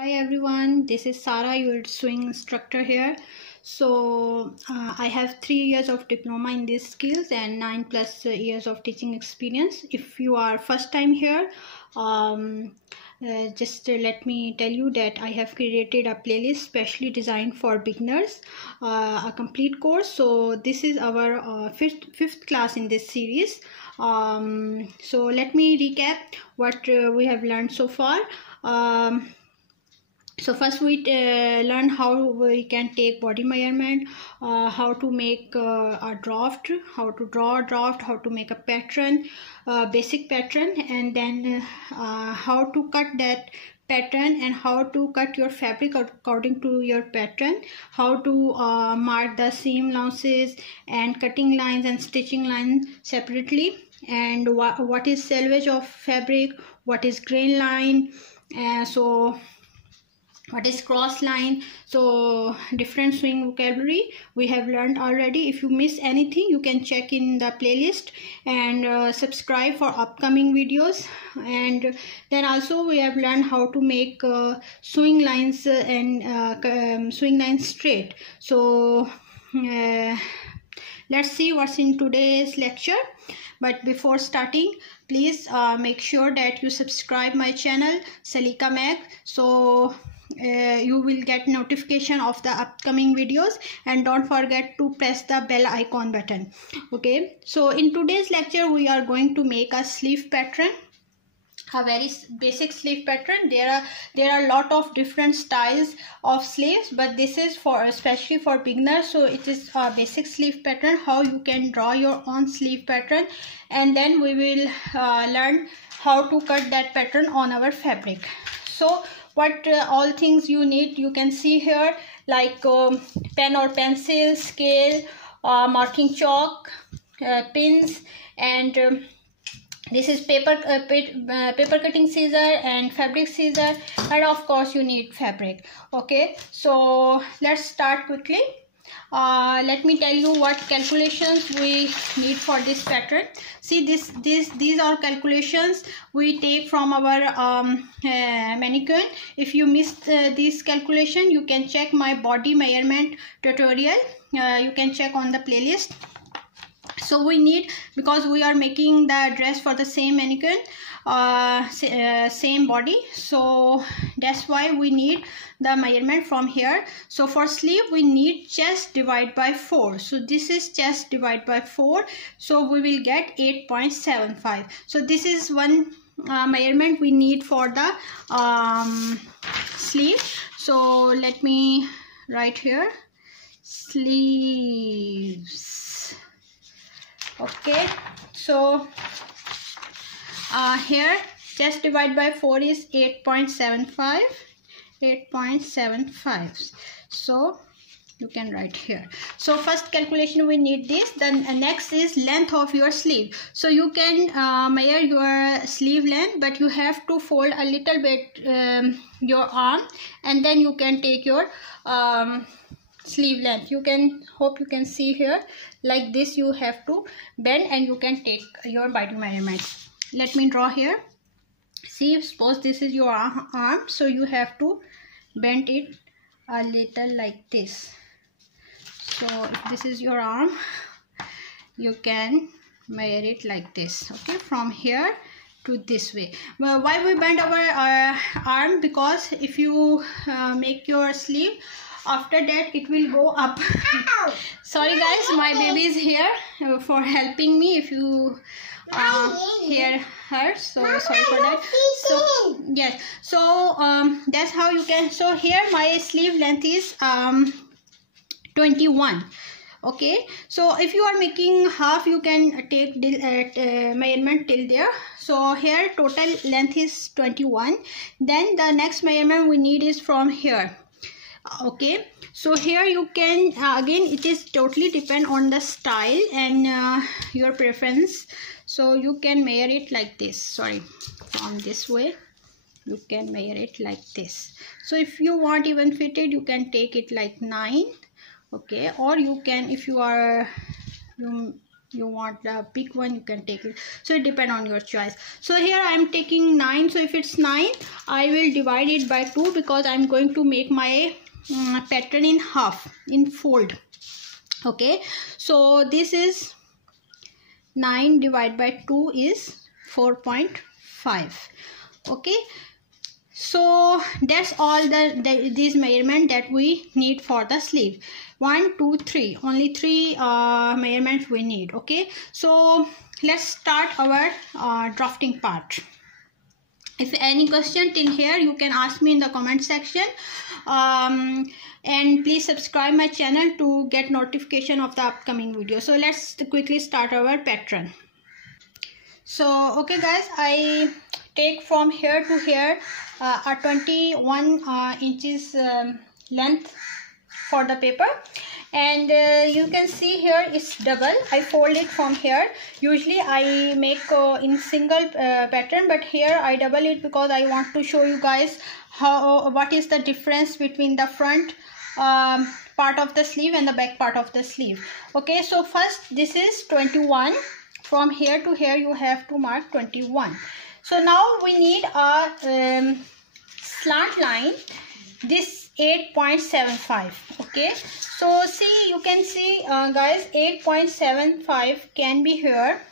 Hi everyone, this is Sarah, your swing instructor here. So I have 3 years of diploma in these skills and 9+ years of teaching experience. If you are first time here, just let me tell you that I have created a playlist specially designed for beginners, a complete course. So this is our fifth class in this series. So let me recap what we have learned so far. So first we learn how we can take body measurement, how to make a draft, how to draw a draft, how to make a pattern, basic pattern, and then how to cut that pattern and how to cut your fabric according to your pattern, how to mark the seam allowances and cutting lines and stitching lines separately, and what is selvage of fabric, what is grain line, so what is cross line. So different swing vocabulary we have learned already. If you miss anything, you can check in the playlist and subscribe for upcoming videos. And then also we have learned how to make swing lines and swing lines straight. So let's see what's in today's lecture. But before starting, please make sure that you subscribe my channel Saliqa Mag, so you will get notification of the upcoming videos, and don't forget to press the bell icon button. Okay, so in today's lecture we are going to make a sleeve pattern, a very basic sleeve pattern. There are a lot of different styles of sleeves, but this is for especially for beginners. So it is a basic sleeve pattern, how you can draw your own sleeve pattern, and then we will learn how to cut that pattern on our fabric. So what all things you need, you can see here, like pen or pencil, scale, marking chalk, pins, and this is paper cutting scissor and fabric scissor, and of course you need fabric. Okay, so let's start quickly. Let me tell you what calculations we need for this pattern. See, these are calculations we take from our mannequin. If you missed this calculation, you can check my body measurement tutorial. You can check on the playlist. So we need, because we are making the dress for the same mannequin, same body, so that's why we need the measurement from here. So for sleeve we need chest divided by 4. So this is chest divided by 4, so we will get 8.75. so this is one measurement we need for the sleeve. So let me write here, sleeves. Okay, so here chest divided by 4 is 8.75. So you can write here. So first calculation we need this. Then next is length of your sleeve. So you can measure your sleeve length, but you have to fold a little bit your arm, and then you can take your sleeve length. You can, hope you can see here, like this you have to bend and you can take your body measurement. Let me draw here. See, suppose this is your arm, so you have to bend it a little like this. So if this is your arm, you can measure it like this. Okay, from here to this way. Well, why we bend our arm? Because if you make your sleeve, after that it will go up. Sorry guys, my baby is here for helping me. If you hear her, so sorry for that. So yes, so that's how you can. So here my sleeve length is 21. Okay, so if you are making half, you can take measurement till there. So here total length is 21. Then the next measurement we need is from here. Okay, so here you can again, it is totally depend on the style and your preference. So you can measure it like this. Sorry, from this way you can measure it like this. So if you want even fitted, you can take it like 9. Okay, or you can, if you are you want the big one, you can take it. So it depends on your choice. So here I am taking 9. So if it's 9, I will divide it by 2 because I'm going to make my pattern in half, in fold. Okay, so this is 9 divided by 2 is 4.5. okay, so that's all these measurement that we need for the sleeve. 1 2 3, only 3 measurements we need. Okay, so let's start our drafting part. If any question till here, you can ask me in the comment section, and please subscribe my channel to get notification of the upcoming video. So let's quickly start our pattern. So okay guys, I take from here to here a 21 inches length for the paper, and you can see here it's double. I fold it from here. Usually I make in single pattern, but here I double it because I want to show you guys what is the difference between the front part of the sleeve and the back part of the sleeve. Okay, so first this is 21. From here to here you have to mark 21. So now we need a slant line, this 8.75. okay, so see, you can see guys, 8.75 can be here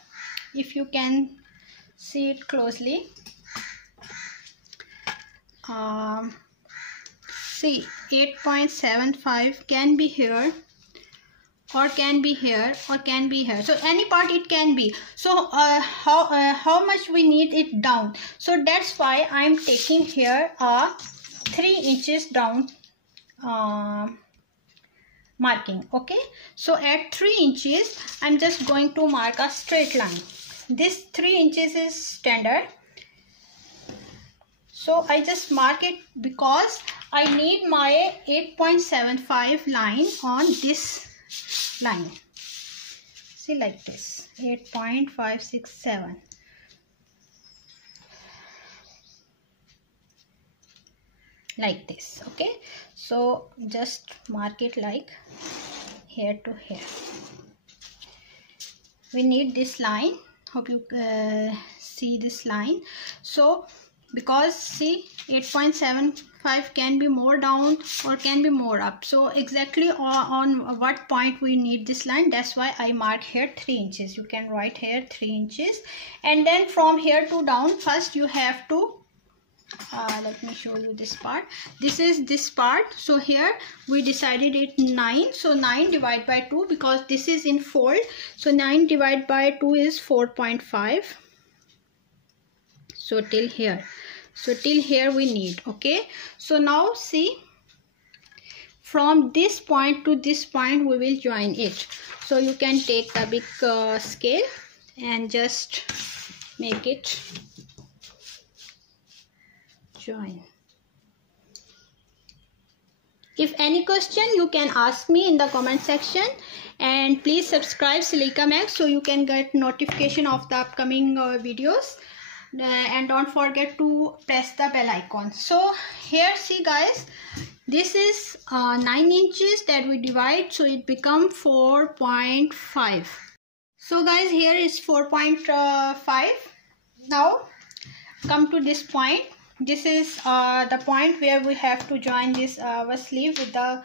if you can see it closely. See, 8.75 can be here, or can be here, or can be here. So any part it can be. So how much we need it down? So that's why I'm taking here 3 inches down marking. Okay, so at 3 inches I'm just going to mark a straight line. This 3 inches is standard, so I just mark it because I need my 8.75 line on this line. See, like this, 8.567. like this. Okay, so just mark it like here to here. We need this line. Hope you see this line. So because see, 8.75 can be more down or can be more up, so exactly on what point we need this line, that's why I mark here 3 inches. You can write here 3 inches, and then from here to down, first you have to let me show you this part. This is this part. So here we decided it 9, so 9 divided by 2 because this is in fold, so 9 divided by 2 is 4.5. so till here, so till here we need. Okay, so now see, from this point to this point we will join it. So you can take the big scale and just make it join. If any question, you can ask me in the comment section, and please subscribe Saliqa Max so you can get notification of the upcoming videos, and don't forget to press the bell icon. So here see guys, this is 9 inches that we divide, so it becomes 4.5. so guys, here is 4.5. now come to this point. This is the point where we have to join this our sleeve with the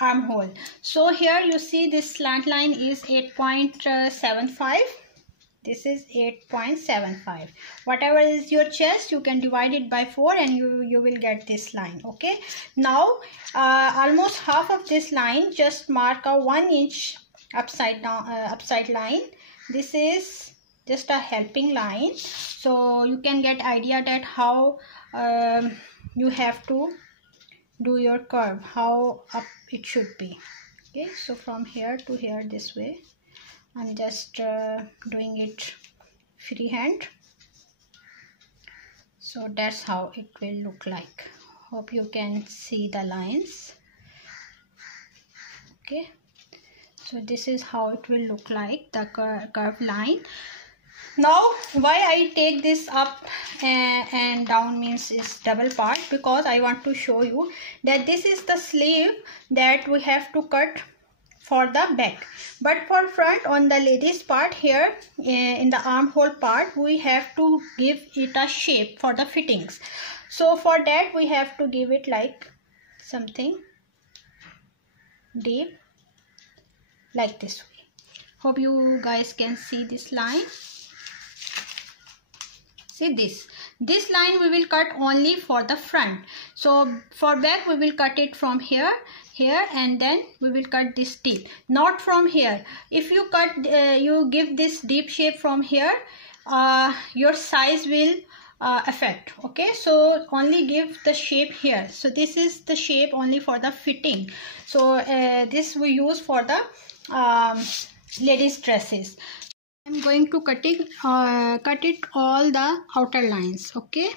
armhole. So here you see this slant line is 8.75. This is 8.75. Whatever is your chest, you can divide it by 4 and you will get this line. Okay, now almost half of this line, just mark a 1 inch upside down upside line. This is just a helping line, so you can get idea that how you have to do your curve, how up it should be. Okay, so from here to here this way, I'm just doing it freehand. So that's how it will look like. Hope you can see the lines. Okay, so this is how it will look like, the curved line. Now why I take this up and down means is double part, because I want to show you that this is the sleeve that we have to cut for the back. But for front, on the ladies part here, in the armhole part, we have to give it a shape for the fittings. So for that we have to give it like something deep, like this way. Hope you guys can see this line. See this line we will cut only for the front. So for back we will cut it from here, and then we will cut this deep, not from here. If you cut, you give this deep shape from here, your size will affect. Okay, so only give the shape here. So this is the shape only for the fitting. So this we use for the ladies dresses. I'm going to cut it all the outer lines. Okay,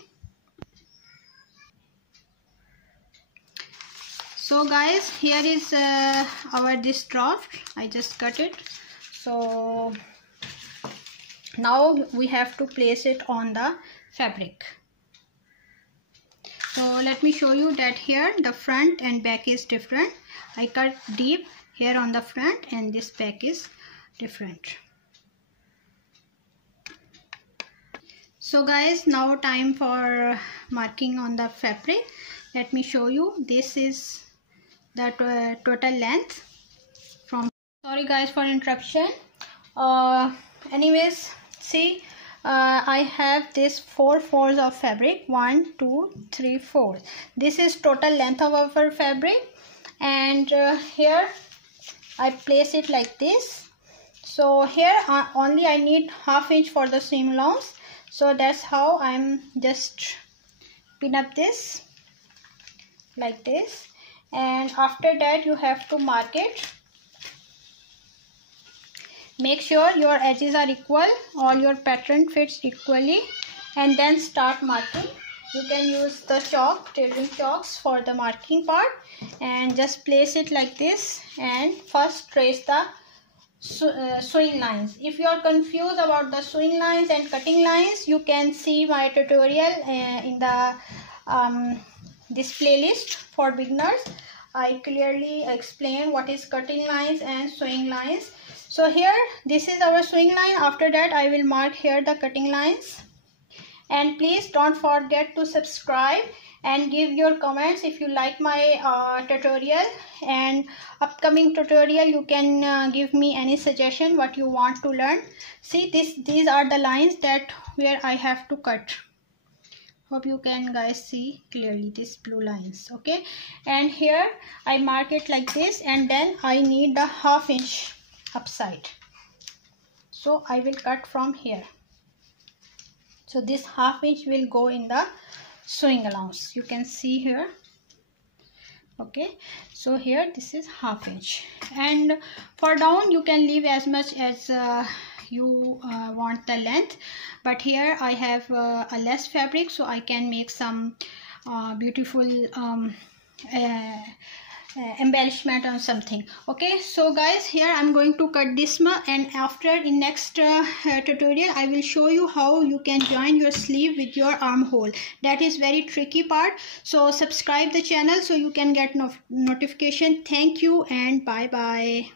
so guys, here is our this draft. I just cut it. So now we have to place it on the fabric. So let me show you that here the front and back is different. I cut deep here on the front, and this back is different. So guys, now time for marking on the fabric. Let me show you. This is the total length from. Sorry guys for interruption. Anyways, see, I have this 4 folds of fabric. 1, 2, 3, 4. This is total length of our fabric, and here I place it like this. So here only I need ½ inch for the seam allowance. So that's how I'm just pin up this like this, and after that you have to mark it. Make sure your edges are equal, all your pattern fits equally, and then start marking. You can use the chalk, tailoring chalks for the marking part, and just place it like this, and first trace the sewing lines. If you are confused about the sewing lines and cutting lines, you can see my tutorial in the this playlist for beginners. I clearly explain what is cutting lines and sewing lines. So here this is our sewing line. After that I will mark here the cutting lines. And please don't forget to subscribe and give your comments if you like my tutorial, and upcoming tutorial you can give me any suggestion what you want to learn. See, these are the lines that where I have to cut. Hope you can guys see clearly these blue lines. Okay, and here I mark it like this, and then I need the ½ inch upside. So I will cut from here. So this ½ inch will go in the sewing allowance. You can see here. Okay, so here this is ½ inch, and for down you can leave as much as you want the length, but here I have a less fabric, so I can make some beautiful embellishment or something. Okay, so guys, here I'm going to cut this much, and after in next tutorial I will show you how you can join your sleeve with your armhole. That is very tricky part. So subscribe the channel so you can get notification. Thank you and bye bye.